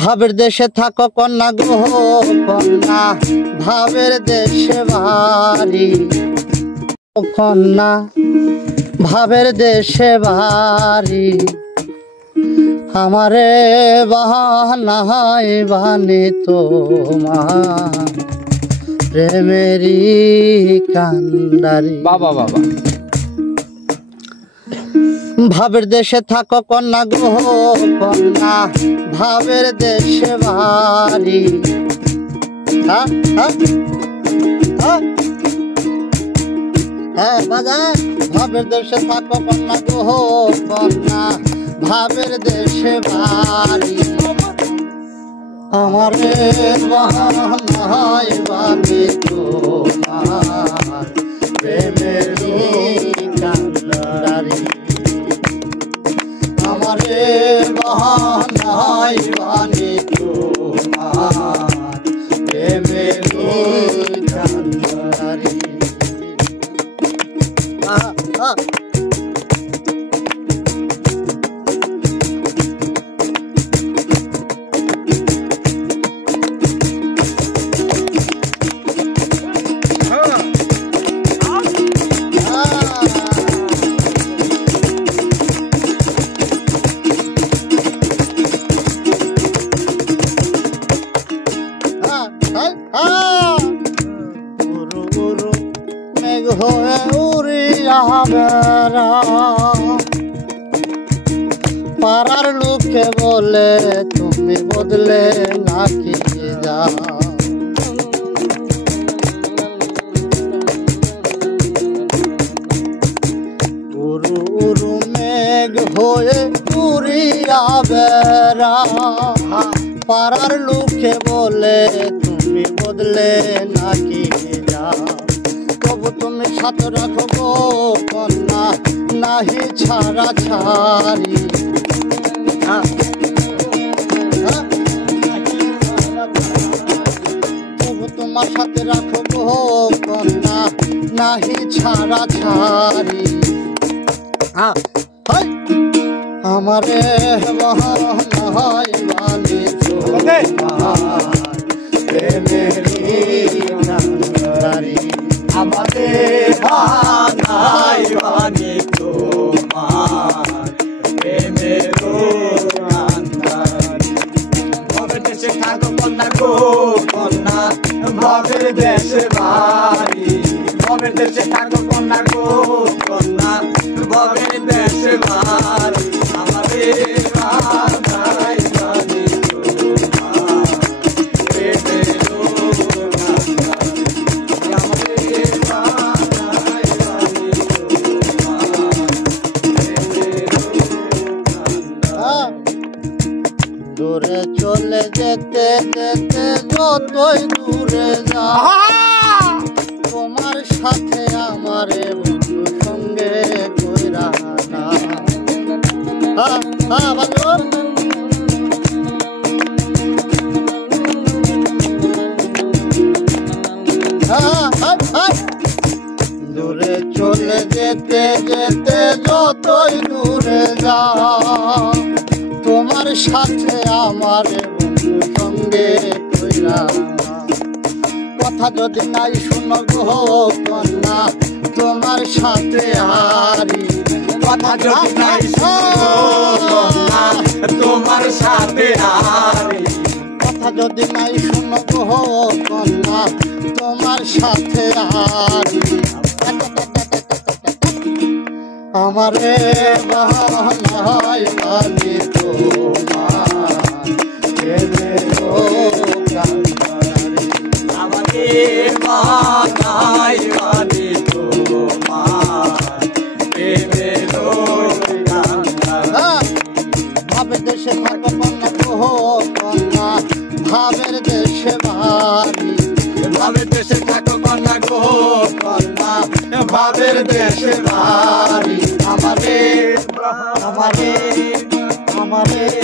ভাবের দেশে থাকো কন্যা গো কন্যা, ভাবের দেশে বাড়ি কন্যা, ভাবের দেশে বাড়ি। আমারে বাহানায় বানি তোমার প্রেমেরই কান্ডারি। বাবা বাবা। ভাবের দেশে থাকো কন্যা গো কন্যা, ভাবের দেশে বাড়ি। বাজার ভাবের দেশে থাকো কন্যা গো কন্যা, ভাবের দেশে বাড়ি। আমারে বাহানায় বানি তোমার প্রেমেরই কান্ডারি। আমারে বাহানায় বানি তোমার প্রেমেরই কান্ডারি। হয়ে উড়িয়া বেড়া, পাড়ার লোকে বলে তুমি বদলে নাকি যাও। উরু উরু মেঘ হয়ে উড়িয়া বেড়া, পাড়ার লোকে বলে তুমি বদলে নাকি যাও। তবু তুমি সাথে রাখো গো কন্যা, নাহি ছাড়া ছাড়ি। তবু তোমার সাথে রাখো গো কন্যা, নাহি ছাড়া ছাড়ি। আমারে বাহানায় বানি তোমার প্রেমেরই কান্ডারি। আমাদের বাহানায় বানি তোমার প্রেমেরই কান্ডারি। ভাবের দেশে থাকো কন্যা গো কন্যা, ভাবের দেশে বাড়ি। ভাবের দেশে থাকো কন্যা গো কন্যা, ভাবের দেশে বাড়ি। আমাদের বাহানায় বানি তোমার প্রেমেরই দূরে চলে যেতে যেতে যতই দূরে যা, তোমার সাথে আমারে বন্ধু সঙ্গে কইরা না। দূরে চলে যেতে যেতে যতই দূরে যা, তোমার সাথে আমার বন্ধু সঙ্গে কইরা। কথা যদি নাই শুনো গো কন্যা, তোমার সাথে হারি। কথা যদি নাই শুনো কন্যা, তোমার সাথে হারি। কথা যদি নাই শুনো গো কন্যা, তোমার সাথে হারি। আমারে বাহানায় বানি তোমার প্রেমেরই কান্ডারি। আমাদের বাহানায় বানি তোমার প্রেমেরই কান্ডারি। ভাবের দেশে থাকো কন্যা গো কন্যা, ভাবের দেশে বাড়ি। ভাবের দেশে থাকো কন্যা গো কন্যা, ভাবের দেশে বাড়ি। আমাদের আমাদের আমাদের